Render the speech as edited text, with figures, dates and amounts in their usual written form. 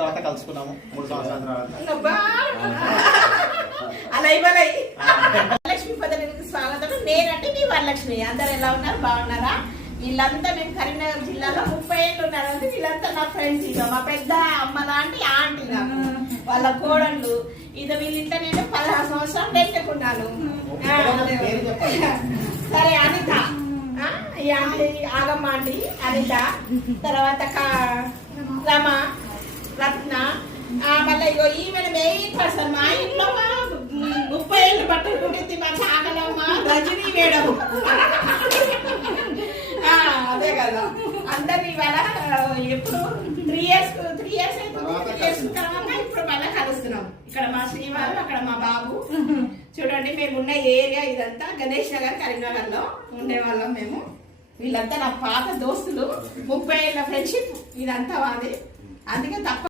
తర్వాత కలుసుకున్నాము 3 సంవత్సరాల తర్వాత. అలా ఇవ్వాలి. వరలక్ష్మి పదవికి స్వాగతం. నేనంటే మీ వరలక్ష్మి. అందరు ఎలా ఉన్నారు? బాగున్నారా? వీళ్ళంతా మేము కరీంనగర్ జిల్లాలో 30 ఏళ్ళు ఉన్నారంటే వీళ్ళంతా నా ఫ్రెండ్స్. ఇక మా పెద్ద అమ్మ లాంటి ఆంటీ నాకు, వాళ్ళ కోడళ్ళు. ఇది వీళ్ళింట్లో నేను 16 సంవత్సరాలు పెట్టుకున్నాను. సరే అనిత, ఈ ఆంటీ ఆగమ్మ ఆంటీ అనిత, తర్వాత రమ, రత్న, మళ్ళీ ఇగో ఈమెను మెయిన్ పర్సన్ మా ఇంట్లో 30 ఏళ్ళు పట్టుకుంటుంది మా చాకలమ్మ రజనీ మేడం. అదే కదా అందరు ఇవాళ ఎప్పుడు 3 ఇయర్స్ తర్వాత ఇప్పుడు మళ్ళీ కలుస్తున్నాం. ఇక్కడ మా శ్రీవారు, అక్కడ మా బాబు. చూడండి మేము ఉన్న ఏరియా ఇదంతా గణేష్ నగర్ కరీంనగర్ లో ఉండేవాళ్ళం మేము. వీళ్ళంతా నా పాత దోస్తులు, 30 ఏళ్ళ ఫ్రెండ్షిప్ ఇదంతా వాది. అందుకే తప్ప